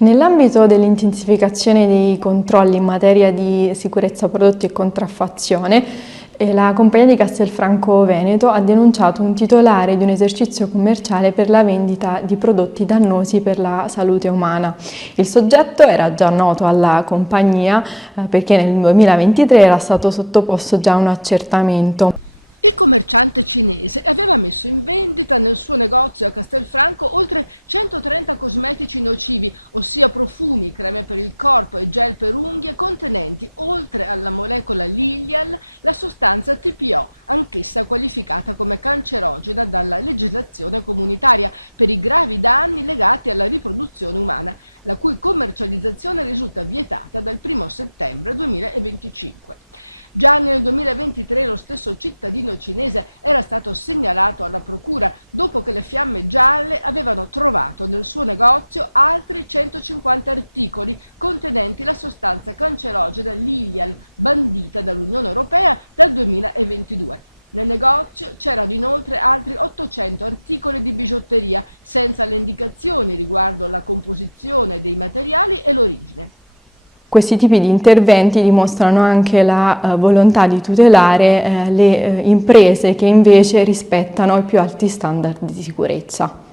Nell'ambito dell'intensificazione dei controlli in materia di sicurezza prodotti e contraffazione, la compagnia di Castelfranco Veneto ha denunciato un titolare di un esercizio commerciale per la vendita di prodotti dannosi per la salute umana. Il soggetto era già noto alla compagnia perché nel 2023 era stato sottoposto già a un accertamento. Il commerciante cinese aveva messo in vendita nel suo negozio a Castelfranco oltre 130 cosmetici nocivi, ossia profumi, creme per il corpo e gel per unghie contenenti, oltre alla molecola Lilial, la sostanza TPO, anch'essa qualificata come cancerogena dalla legislazione comunitaria per i gravi danni legati alla riproduzione umana, la cui commercializzazione risulta vietata dal 1 settembre 2025. Già nel 2023 lo stesso cittadino cinese era stato segnalato alla procura dopo che le Fiamme Gialle avevano trovato nel suo negozio altri 150 articoli contenenti la sostanza cancerogena Lilial, bandita dall'Unione Europea dal 2022. Nel negozio c'erano inoltre altri 800 articoli di bigiotteria senza le indicazioni riguardo la composizione dei materiali e l'origine. Questi tipi di interventi dimostrano anche la volontà di tutelare le imprese che invece rispettano i più alti standard di sicurezza.